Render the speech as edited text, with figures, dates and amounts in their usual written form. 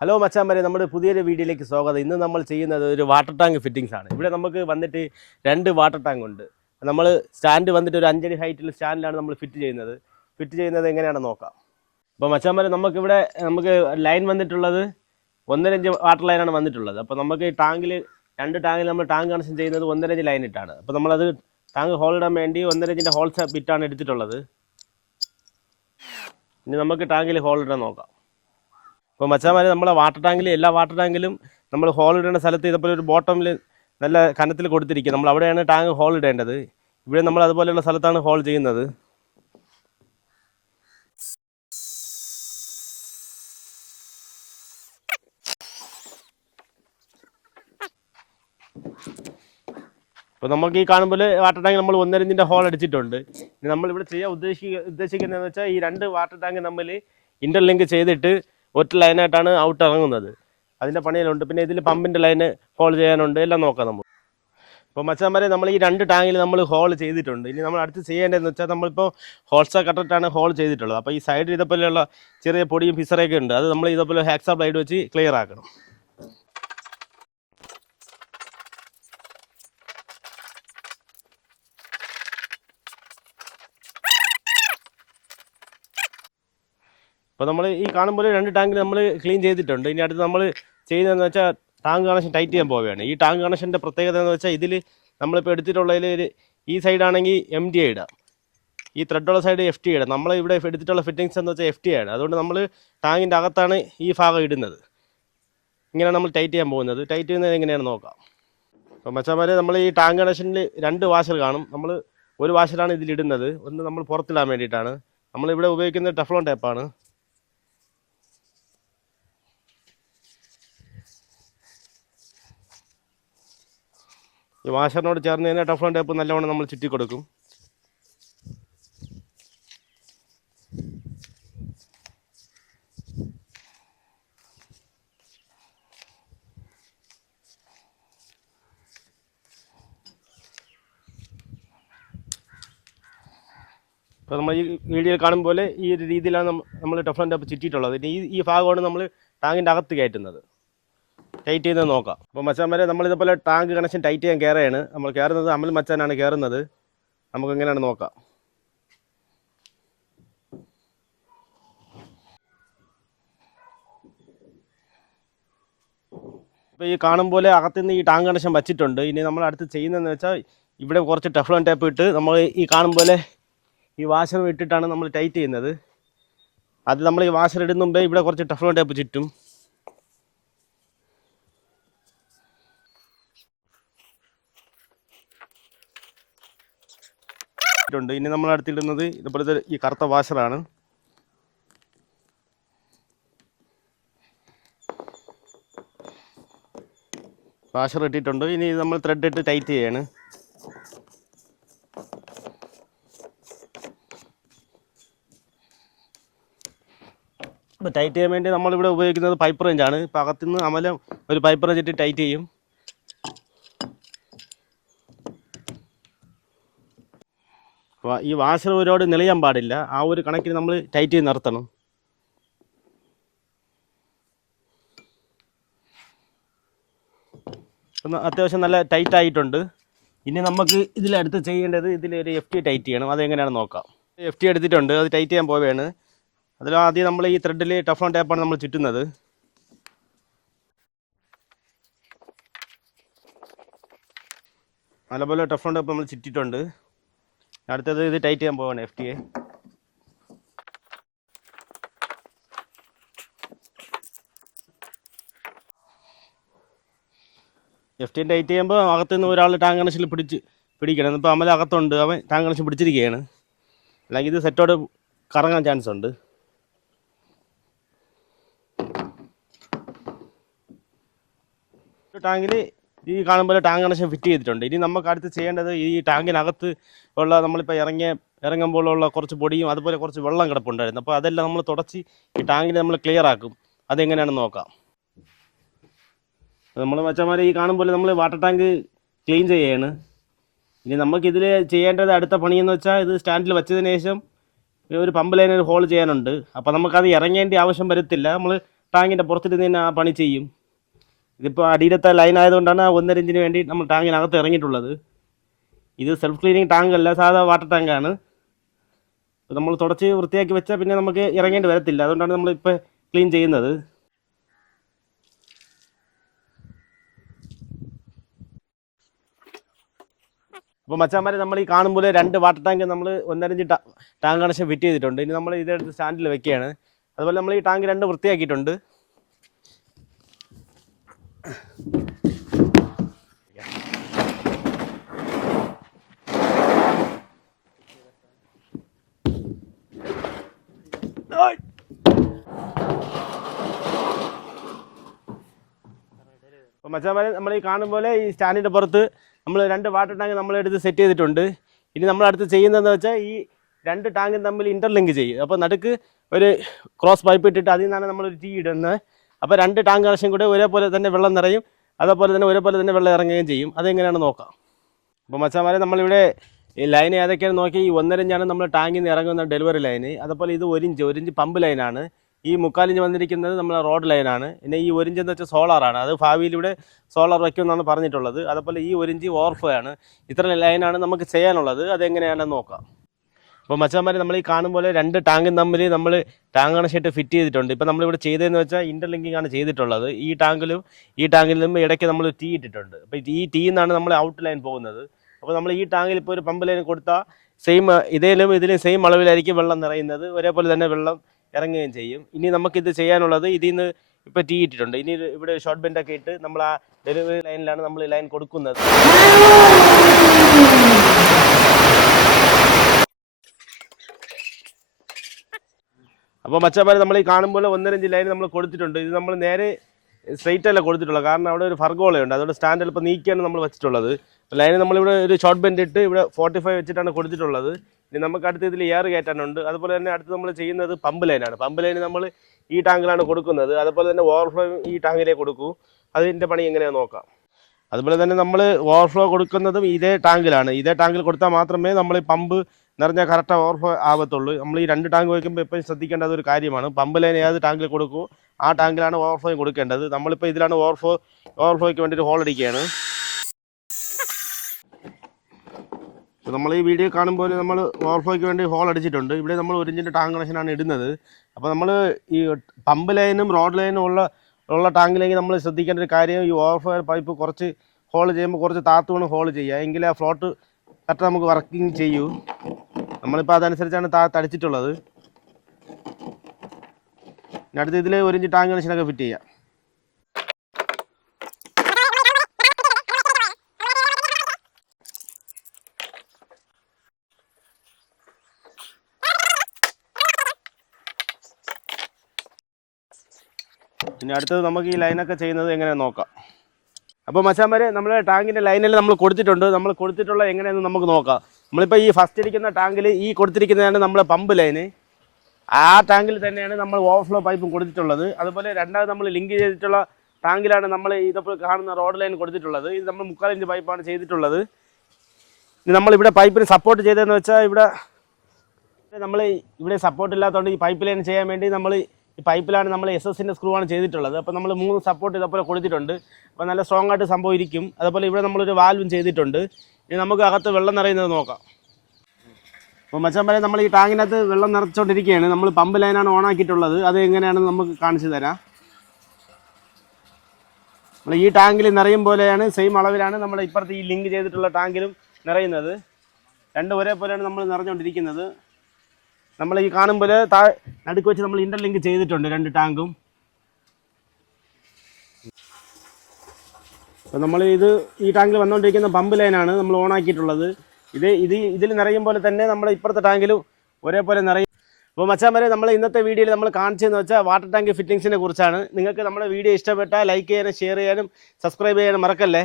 Hello മച്ചാന്മാരെ, നമ്മുടെ പുതിയൊരു വീഡിയോയിലേക്ക് സ്വാഗതം. ഇന്ന് നമ്മൾ ചെയ്യുന്നത് ഒരു വാട്ടർ ടാങ്ക് ഫിറ്റിങ്സ് ആണ്. ഇവിടെ നമുക്ക് വന്നിട്ട് 2 വാട്ടർ ടാങ്ക് ഉണ്ട്. നമ്മൾ സ്റ്റാൻഡ് വന്നിട്ട് ഒരു 5 അടി ഹൈറ്റിൽ സ്റ്റാൻഡിലാണ് നമ്മൾ ഫിറ്റ് ചെയ്യുന്നത് എങ്ങനെയാണെന്ന് നോക്കാം. അപ്പോൾ മച്ചാന്മാരെ, നമുക്ക് ലൈൻ വന്നിട്ടുള്ളത് 1.5 ഇഞ്ച് വാട്ടർ ലൈനാണ് വന്നിട്ടുള്ളത്. അപ്പോൾ നമുക്ക് രണ്ട് ടാങ്കിൽ നമ്മൾ ടാങ്ക് കണക്ഷൻ ചെയ്യുന്നത് 1.5 ഇഞ്ച് ലൈൻ ഇട്ടാണ്. അപ്പോൾ നമ്മളത് ടാങ്ക് ഹോൾ ഇടാൻ വേണ്ടി 1.5 ഇഞ്ചിൻ്റെ ഹോൾസ് ബിറ്റാണ് എടുത്തിട്ടുള്ളത്. ഇനി നമുക്ക് ടാങ്കിൽ ഹോൾ ഇടാൻ നോക്കാം. അപ്പോൾ മച്ചാന്മാരെ, നമ്മളെ എല്ലാ വാട്ടർ ടാങ്കിലും നമ്മൾ ഹോൾ ഇടേണ്ട സ്ഥലത്ത് ഇതുപോലെ ഒരു ബോട്ടമിൽ നല്ല കനത്തിൽ കൊടുത്തിരിക്കുക. നമ്മൾ അവിടെയാണ് ടാങ്ക് ഹോൾ ഇടേണ്ടത്. ഇവിടെ നമ്മൾ അതുപോലെയുള്ള സ്ഥലത്താണ് ഹോൾ ചെയ്യുന്നത്. അപ്പോൾ നമുക്ക് ഈ കാണുമ്പോൾ വാട്ടർ ടാങ്ക് നമ്മൾ 1.5 ഇഞ്ചിൻ്റെ ഹോൾ അടിച്ചിട്ടുണ്ട്. ഇനി നമ്മളിവിടെ ചെയ്യാൻ ഉദ്ദേശിക്കുന്നതെന്ന് വെച്ചാൽ ഈ 2 വാട്ടർ ടാങ്ക് നമ്മൾ ഇൻ്റർലിങ്ക് ചെയ്തിട്ട് ഒറ്റ ലൈനായിട്ടാണ് ഔട്ട് ഇറങ്ങുന്നത്. അതിൻ്റെ പണിയിലുണ്ട്. പിന്നെ ഇതിൽ പമ്പിൻ്റെ ലൈന് ഹോൾ ചെയ്യാനുണ്ട്. എല്ലാം നോക്കാം നമ്മൾ. അപ്പോൾ മച്ചാന്മാരെ, നമ്മൾ ഈ 2 ടാങ്കിൽ നമ്മൾ ഹോൾ ചെയ്തിട്ടുണ്ട്. ഇനി നമ്മൾ അടുത്ത് ചെയ്യേണ്ടതെന്ന് വെച്ചാൽ നമ്മളിപ്പോൾ ഹോൾസ കട്ടിട്ടാണ് ഹോൾ ചെയ്തിട്ടുള്ളത്. അപ്പോൾ ഈ സൈഡിൽ ഇതേപോലെയുള്ള ചെറിയ പൊടിയും പിസറൊക്കെ ഉണ്ട്. അത് നമ്മൾ ഇതേപോലെ ഹാക്സാ ബ്ലേഡ് വെച്ച് ക്ലിയർ ആക്കണം. അപ്പോൾ നമ്മൾ ഈ കാണുമ്പോൾ 2 ടാങ്കിൽ നമ്മൾ ക്ലീൻ ചെയ്തിട്ടുണ്ട്. ഇനി അടുത്ത് നമ്മൾ ചെയ്യുന്നതെന്ന് വെച്ചാൽ ടാങ്ക് കണക്ഷൻ ടൈറ്റ് ചെയ്യാൻ പോവുകയാണ്. ഈ ടാങ്ക് കണക്ഷൻ്റെ പ്രത്യേകത എന്ന് വെച്ചാൽ ഇതിൽ നമ്മളിപ്പോൾ എടുത്തിട്ടുള്ളതിൽ ഈ സൈഡാണെങ്കിൽ MDA ഇടാം, ഈ ത്രെഡുള്ള സൈഡ് FT ഇടാം. നമ്മൾ ഇവിടെ എടുത്തിട്ടുള്ള ഫിറ്റിങ്സ് എന്ന് വെച്ചാൽ FT ആണ്. അതുകൊണ്ട് നമ്മൾ ടാങ്കിൻ്റെ അകത്താണ് ഈ ഭാഗം ഇടുന്നത്. ഇങ്ങനെയാണ് നമ്മൾ ടൈറ്റ് ചെയ്യാൻ പോകുന്നത്. ടൈറ്റ് ചെയ്യുന്നത് എങ്ങനെയാണെന്ന് നോക്കാം. അപ്പോൾ മച്ചാന്മാരെ, നമ്മൾ ഈ ടാങ്ക് കണക്ഷനിൽ 2 വാഷർ കാണും. നമ്മൾ ഒരു വാഷറാണ് ഇതിലിടുന്നത്. ഒന്ന് നമ്മൾ പുറത്തിടാൻ വേണ്ടിയിട്ടാണ്. നമ്മളിവിടെ ഉപയോഗിക്കുന്നത് ടെഫ്ലോൺ ടേപ്പാണ്. ഈ വാഷറിനോട് ചേർന്ന് തന്നെ ടെഫ്ലോൺ ടേപ്പ് നല്ലവണ്ണം നമ്മൾ ചുറ്റി കൊടുക്കും. ഇപ്പോൾ നമ്മൾ ഈ വീഡിയോയിൽ കാണും പോലെ ഈ ഒരു രീതിയിലാണ് നമ്മൾ ടെഫ്ലോൺ ടേപ്പ് ചുറ്റിയിട്ടുള്ളത്. ഈ ഭാഗമാണ് നമ്മൾ ടാങ്കിൻ്റെ അകത്ത് കയറ്റുന്നത്. ടൈറ്റ് ചെയ്യുന്നത് നോക്കാം. അപ്പോൾ മച്ചാന്മാരെ, നമ്മളിതുപോലെ ടാങ്ക് കണക്ഷൻ ടൈറ്റ് ചെയ്യാൻ കയറുകയാണ്. നമ്മൾ കയറുന്നത് അമൽ മച്ചാനാണ് കയറുന്നത്. നമുക്ക് എങ്ങനെയാണ് നോക്കാം. അപ്പോൾ ഈ കാണും പോലെ അകത്തുനിന്ന് ഈ ടാങ്ക് കണക്ഷൻ വച്ചിട്ടുണ്ട്. ഇനി നമ്മൾ അടുത്ത് ചെയ്യുന്നതെന്ന് വെച്ചാൽ ഇവിടെ കുറച്ച് ടെഫ്ലോൺ ടേപ്പ് ഇട്ട് നമ്മൾ ഈ കാണും പോലെ ഈ വാഷർ ഇട്ടിട്ടാണ് നമ്മൾ ടൈറ്റ് ചെയ്യുന്നത്. അത് നമ്മൾ ഈ വാഷർ ഇടുന്ന മുമ്പേ ഇവിടെ കുറച്ച് ടെഫ്ലോൺ ടേപ്പ് ചുറ്റും. ഇനി നമ്മൾ അടുത്തിടുന്നത് ഇതുപോലത്തെ ഈ കറുത്ത വാഷറാണ്. വാഷർ ഇട്ടിട്ടുണ്ട്. ഇനി നമ്മൾ ത്രെഡ് ഇട്ട് ടൈറ്റ് ചെയ്യാണ്. ഇപ്പോൾ ടൈറ്റ് ചെയ്യാൻ വേണ്ടി നമ്മളിവിടെ ഉപയോഗിക്കുന്നത് പൈപ്പ് റേഞ്ചാണ്. ഇപ്പോൾ അകത്തുനിന്ന് അമലം ഒരു പൈപ്പ് റേഞ്ച് ഇട്ട് ടൈറ്റ് ചെയ്യും. ഈ വാഷർ ഒരുപാട് നിളയാൻ പാടില്ല. ആ ഒരു കണക്കിന് നമ്മൾ ടൈറ്റ് ചെയ്ത് നിർത്തണം. അത്യാവശ്യം നല്ല ടൈറ്റ് ആയിട്ടുണ്ട്. ഇനി നമുക്ക് ഇതിലടുത്ത് ചെയ്യേണ്ടത് ഇതിലൊരു FT ടൈറ്റ് ചെയ്യണം. അതെങ്ങനെയാണെന്ന് നോക്കാം. FT എടുത്തിട്ടുണ്ട്. അത് ടൈറ്റ് ചെയ്യാൻ പോവുകയാണ്. അതിലാദ്യം നമ്മൾ ഈ ത്രെഡിൽ ടെഫ്ലോൺ ടേപ്പാണ് നമ്മൾ ചുറ്റുന്നത്. നല്ലപോലെ ടെഫ്ലോൺ ടേപ്പ് നമ്മൾ ചുറ്റിയിട്ടുണ്ട്. അടുത്തത് ഇത് ടൈറ്റ് ചെയ്യാൻ പോവാണ് FT. FT ടൈറ്റ് ചെയ്യുമ്പോൾ അകത്തുനിന്ന് ഒരാൾ ടാങ്ക് കണക്ഷനിൽ പിടിക്കണം. ഇപ്പോൾ അമല അകത്തുണ്ട്, അവൻ ടാങ്ക് കണക്ഷൻ പിടിച്ചിരിക്കുകയാണ്. അല്ലെങ്കിൽ ഇത് സെറ്റോട് കറങ്ങാൻ ചാൻസ് ഉണ്ട്. ടാങ്കിൽ ഈ കാണുമ്പോൾ ടാങ്ക് കണക്ഷൻ ഫിറ്റ് ചെയ്തിട്ടുണ്ട്. ഇനി നമുക്ക് അടുത്ത് ചെയ്യേണ്ടത് ഈ ടാങ്കിനകത്ത് ഉള്ള നമ്മളിപ്പോൾ ഇറങ്ങുമ്പോഴുള്ള കുറച്ച് പൊടിയും അതുപോലെ കുറച്ച് വെള്ളം കിടപ്പുണ്ടായിരുന്നു. അപ്പോൾ അതെല്ലാം നമ്മൾ തുടച്ച് ഈ ടാങ്കിൽ നമ്മൾ ക്ലിയർ ആക്കും. അതെങ്ങനെയാണെന്ന് നോക്കാം. നമ്മൾ മച്ചന്മാരെ, ഈ കാണുമ്പോൾ നമ്മൾ വാട്ടർ ടാങ്ക് ക്ലീൻ ചെയ്യാണ്. ഇനി നമുക്കിതിൽ ചെയ്യേണ്ടത് അടുത്ത പണിയെന്ന് വെച്ചാൽ ഇത് സ്റ്റാൻഡിൽ വെച്ചതിന് ശേഷം ഒരു പമ്പ് ലൈൻ ഒരു ഹോൾ ചെയ്യാനുണ്ട്. അപ്പോൾ നമുക്കത് ഇറങ്ങേണ്ട ആവശ്യം വരത്തില്ല. നമ്മൾ ടാങ്കിൻ്റെ പുറത്തിട്ട് തന്നെ ആ പണി ചെയ്യും. ഇതിപ്പോൾ അടിയിലത്തെ ലൈൻ ആയതുകൊണ്ടാണ് 1.5 ഇഞ്ചിന് വേണ്ടി നമ്മൾ ടാങ്കിനകത്ത് ഇറങ്ങിയിട്ടുള്ളത്. ഇത് സെൽഫ് ക്ലീനിങ് ടാങ്ക് അല്ല, സാധാ വാട്ടർ ടാങ്കാണ്. നമ്മൾ തുടച്ച് വൃത്തിയാക്കി വെച്ചാൽ പിന്നെ നമുക്ക് ഇറങ്ങേണ്ടി വരത്തില്ല. അതുകൊണ്ടാണ് നമ്മളിപ്പോൾ ക്ലീൻ ചെയ്യുന്നത്. അപ്പോൾ മച്ചാന്മാരെ, നമ്മൾ ഈ കാണുമ്പോൾ 2 വാട്ടർ ടാങ്ക് നമ്മൾ 1.5 ഇഞ്ച് ടാങ്ക് കണക്ഷൻ ഫിറ്റ് ചെയ്തിട്ടുണ്ട്. ഇനി നമ്മൾ ഇതെടുത്ത് സ്റ്റാൻഡിൽ വെക്കുകയാണ്. അതുപോലെ നമ്മൾ ഈ ടാങ്ക് 2 വൃത്തിയാക്കിയിട്ടുണ്ട്. അപ്പോൾ മച്ചാന്മാരെ, നമ്മൾ ഈ കാണും പോലെ ഈ സ്റ്റാൻഡിൻ്റെ പുറത്ത് നമ്മൾ 2 വാട്ടർ ടാങ്ക് നമ്മളെടുത്ത് സെറ്റ് ചെയ്തിട്ടുണ്ട്. ഇനി നമ്മളടുത്ത് ചെയ്യുന്നതെന്ന് വെച്ചാൽ ഈ 2 ടാങ്കും തമ്മിൽ ഇൻ്റർലിങ്ക് ചെയ്യും. അപ്പോൾ നടുക്ക് ഒരു ക്രോസ് പൈപ്പ് ഇട്ടിട്ട് അതിൽ നിന്നാണ് നമ്മളൊരു ടീ ഇടുന്നത്. അപ്പോൾ 2 ടാങ്ക് കണക്ഷൻ കൂടെ ഒരേപോലെ തന്നെ വെള്ളം നിറയും, അതേപോലെ തന്നെ ഒരേപോലെ തന്നെ വെള്ളം ഇറങ്ങുകയും ചെയ്യും. അതെങ്ങനെയാണ് നോക്കാം. അപ്പോൾ മച്ചാന്മാരെ, നമ്മളിവിടെ ഈ ലൈൻ ഏതൊക്കെയാണെന്ന് നോക്കി. ഈ 1.5 ഇഞ്ചാണ് നമ്മൾ ടാങ്കിൽ നിന്ന് ഇറങ്ങുന്ന ഡെലിവറി ലൈന്. അതുപോലെ ഇത് 1 ഇഞ്ച് പമ്പ് ലൈനാണ്. ഈ 3/4 ഇഞ്ച് വന്നിരിക്കുന്നത് നമ്മൾ റോഡ് ലൈനാണ്. പിന്നെ ഈ 1 ഇഞ്ച് എന്ന് വെച്ചാൽ സോളാറാണ്. അത് ഭാവിയിൽ ഇവിടെ സോളാർ വയ്ക്കുമെന്നാണ് പറഞ്ഞിട്ടുള്ളത്. അതുപോലെ ഈ 1 ഇഞ്ച് ഓവർഫ്ലോ ആണ്. ഇത്ര ലൈനാണ് നമുക്ക് ചെയ്യാനുള്ളത്. അതെങ്ങനെയാണെന്ന് നോക്കാം. അപ്പോൾ മച്ചാന്മാരെ, നമ്മൾ ഈ കാണും പോലെ 2 ടാങ്കും തമ്മിൽ നമ്മൾ ടാങ്ക് കണക്ഷൻ ഫിറ്റ് ചെയ്തിട്ടുണ്ട്. ഇപ്പോൾ നമ്മളിവിടെ ചെയ്തതെന്ന് വെച്ചാൽ ഇൻ്റർലിങ്കിങ് ആണ് ചെയ്തിട്ടുള്ളത്. ഈ ടാങ്കിലും ഇടയ്ക്ക് നമ്മൾ ടീ ഇട്ടിട്ടുണ്ട്. അപ്പോൾ ഈ ടീയിൽ നിന്നാണ് നമ്മൾ ഔട്ട് ലൈൻ പോകുന്നത്. അപ്പോൾ നമ്മൾ ഈ ടാങ്കിൽ ഇപ്പോൾ ഒരു പമ്പ് ലൈൻ കൊടുത്താൽ ഇതിലും സെയിം അളവിലായിരിക്കും വെള്ളം നിറയുന്നത്. ഒരേപോലെ തന്നെ വെള്ളം ഇറങ്ങുകയും ചെയ്യും. ഇനി നമുക്കിത് ചെയ്യാനുള്ളത്, ഇതിൽ നിന്ന് ഇപ്പോൾ ടീ ഇട്ടിട്ടുണ്ട്. ഇനി ഇവിടെ ഷോർട്ട് ബെൻഡൊക്കെ ഇട്ട് നമ്മൾ ആ ഡെലിവറി ലൈനിലാണ് നമ്മൾ ലൈൻ കൊടുക്കുന്നത്. അപ്പോൾ മച്ചാന്മാരെ, നമ്മൾ ഈ കാണുമ്പോൾ 1.5 ഇഞ്ച് ലൈൻ നമ്മൾ കൊടുത്തിട്ടുണ്ട്. ഇത് നമ്മൾ നേരെ സ്ട്രെയിറ്റ് അല്ല കൊടുത്തിട്ടുള്ളത്, കാരണം അവിടെ ഒരു ഫർഗോളയുണ്ട്. അതുകൊണ്ട് സ്റ്റാൻഡ് എളുപ്പം നീക്കിയാണ് നമ്മൾ വെച്ചിട്ടുള്ളത്. ലൈൻ നമ്മളിവിടെ ഒരു ഷോർട്ട് ബെൻഡ് ഇട്ട് ഇവിടെ 45 വെച്ചിട്ടാണ് കൊടുത്തിട്ടുള്ളത്. ഇനി നമുക്ക് അടുത്ത് ഇതിൽ എയർ കയറ്റാനുണ്ട്. അതുപോലെ തന്നെ അടുത്ത് നമ്മൾ ചെയ്യുന്നത് പമ്പ് ലൈനാണ്. പമ്പ് ലൈൻ നമ്മൾ ഈ ടാങ്കിലാണ് കൊടുക്കുന്നത്. അതുപോലെ തന്നെ ഓവർഫ്ലോ ഈ ടാങ്കിലേക്ക് കൊടുക്കൂ. അതിൻ്റെ പണി എങ്ങനെയാണെന്ന് നോക്കാം. അതുപോലെ തന്നെ നമ്മൾ ഓവർഫ്ലോ കൊടുക്കുന്നതും ഇതേ ടാങ്കിലാണ്. ഇതേ ടാങ്കിൽ കൊടുത്താൽ മാത്രമേ നമ്മൾ പമ്പ് നിറഞ്ഞാൽ കറക്റ്റ് ഓവർഫ്ലോ ആവത്തുള്ളൂ. നമ്മൾ ഈ 2 ടാങ്ക് വയ്ക്കുമ്പോൾ എപ്പോഴും ശ്രദ്ധിക്കേണ്ടത് ഒരു കാര്യമാണ്. പമ്പ് ലൈൻ ഏത് ടാങ്കിൽ കൊടുക്കൂ ആ ടാങ്കിലാണ് ഓവർഫ്ലോ കൊടുക്കേണ്ടത്. നമ്മളിപ്പോൾ ഇതിലാണ് ഓവർഫ്ലോയ്ക്ക് വേണ്ടി ഒരു ഹോൾ അടിക്കുകയാണ്. നമ്മൾ ഈ വീഡിയോ കാണുമ്പോൾ നമ്മൾ ഓവർഫ്ലോയ്ക്ക് വേണ്ടി ഹോൾ അടിച്ചിട്ടുണ്ട്. ഇവിടെ നമ്മൾ 1 ഇഞ്ചിൻ്റെ ടാങ്ക് കണക്ഷനാണ് ഇടുന്നത്. അപ്പോൾ നമ്മൾ ഈ പമ്പ് ലൈനും റോഡ് ലൈനും ഉള്ള ടാങ്കിലേക്ക് നമ്മൾ ശ്രദ്ധിക്കേണ്ട ഒരു കാര്യം, ഈ ഓവർഫ്ലോ പൈപ്പ് കുറച്ച് ഹോൾ ചെയ്യുമ്പോൾ കുറച്ച് താത്തു വേണം ഹോൾ ചെയ്യുക. എങ്കിലേ ആ ഫ്ലോട്ട് കറക്റ്റ് നമുക്ക് വർക്കിംഗ് ചെയ്യൂ. നമ്മളിപ്പോൾ അതനുസരിച്ചാണ് തടിച്ചിട്ടുള്ളത്. അടുത്ത് ഇതിൽ 1 ഇഞ്ച് ടാങ്ക് കണക്ഷനൊക്കെ ഫിറ്റ് ചെയ്യാം. ഇനി അടുത്തത് നമുക്ക് ഈ ലൈനൊക്കെ ചെയ്യുന്നത് എങ്ങനെയാണെന്ന് നോക്കാം. അപ്പോൾ മച്ചാന്മാരെ, നമ്മൾ ടാങ്കിൻ്റെ ലൈനെല്ലാം നമ്മൾ കൊടുത്തിട്ടുണ്ട്. നമ്മൾ കൊടുത്തിട്ടുള്ള എങ്ങനെയാണെന്ന് നമുക്ക് നോക്കാം. നമ്മളിപ്പോൾ ഈ ഫസ്റ്റ് ഇരിക്കുന്ന ടാങ്കിൽ ഈ കൊടുത്തിരിക്കുന്നതാണ് നമ്മൾ പമ്പ് ലൈന്. ആ ടാങ്കിൽ തന്നെയാണ് നമ്മൾ ഓവർഫ്ലോ പൈപ്പും കൊടുത്തിട്ടുള്ളത്. അതുപോലെ രണ്ടാമത് നമ്മൾ ലിങ്ക് ചെയ്തിട്ടുള്ള ടാങ്കിലാണ് നമ്മൾ ഇതിപ്പോൾ കാണുന്ന റോഡ് ലൈൻ കൊടുത്തിട്ടുള്ളത്. ഇത് നമ്മൾ 3/4 ഇഞ്ച് പൈപ്പാണ് ചെയ്തിട്ടുള്ളത്. ഇനി നമ്മളിവിടെ പൈപ്പിന് സപ്പോർട്ട് ചെയ്തതെന്ന് വെച്ചാൽ ഇവിടെ സപ്പോർട്ട് ഇല്ലാത്തതുകൊണ്ട് ഈ പൈപ്പ് ലൈൻ ചെയ്യാൻ വേണ്ടി ഈ പൈപ്പിലാണ് നമ്മൾ SS-ൻ്റെ സ്ക്രൂ ആണ് ചെയ്തിട്ടുള്ളത്. അപ്പോൾ നമ്മൾ 3 സപ്പോർട്ട് ഇതേപോലെ കൊടുത്തിട്ടുണ്ട്. അപ്പോൾ നല്ല സ്ട്രോങ് ആയിട്ട് സംഭവം ഇരിക്കും. അതുപോലെ ഇവിടെ നമ്മളൊരു വാൽവും ചെയ്തിട്ടുണ്ട്. ഇനി നമുക്ക് അകത്ത് വെള്ളം നിറയുന്നത് നോക്കാം. അപ്പോൾ മച്ചാന്മാരെ, നമ്മൾ ഈ ടാങ്കിനകത്ത് വെള്ളം നിറച്ചുകൊണ്ടിരിക്കുകയാണ്. നമ്മൾ പമ്പ് ലൈനാണ് ഓൺ ആക്കിയിട്ടുള്ളത്. അത് എങ്ങനെയാണെന്ന് നമുക്ക് കാണിച്ചു തരാം. നമ്മൾ ഈ ടാങ്കിൽ നിറയും പോലെയാണ്, സെയിം അളവിലാണ് നമ്മൾ ഇപ്പുറത്ത് ഈ ലിങ്ക് ചെയ്തിട്ടുള്ള ടാങ്കിലും നിറയുന്നത്. രണ്ടും ഒരേപോലെയാണ് നമ്മൾ നിറഞ്ഞുകൊണ്ടിരിക്കുന്നത്. നമ്മൾ ഈ കാണുമ്പോൾ നടുക്ക് വെച്ച് നമ്മൾ ഇൻ്റർലിങ്ക് ചെയ്തിട്ടുണ്ട് 2 ടാങ്കും. അപ്പോൾ നമ്മൾ ഈ ടാങ്കിൽ വന്നുകൊണ്ടിരിക്കുന്ന പമ്പ് ലൈനാണ് നമ്മൾ ഓൺ ആക്കിയിട്ടുള്ളത്. ഇതിൽ നിറയും പോലെ തന്നെ നമ്മൾ ഇപ്പുറത്തെ ടാങ്കിലും ഒരേപോലെ നിറയും. അപ്പോൾ മച്ചാന്മാരെ, നമ്മൾ ഇന്നത്തെ വീഡിയോയിൽ നമ്മൾ കാണിച്ചതെന്ന് വെച്ചാൽ വാട്ടർ ടാങ്ക് ഫിറ്റിങ്സിനെ കുറിച്ചാണ്. നിങ്ങൾക്ക് നമ്മുടെ വീഡിയോ ഇഷ്ടപ്പെട്ടാൽ ലൈക്ക് ചെയ്യാനും ഷെയർ ചെയ്യാനും സബ്സ്ക്രൈബ് ചെയ്യാനും മറക്കല്ലേ.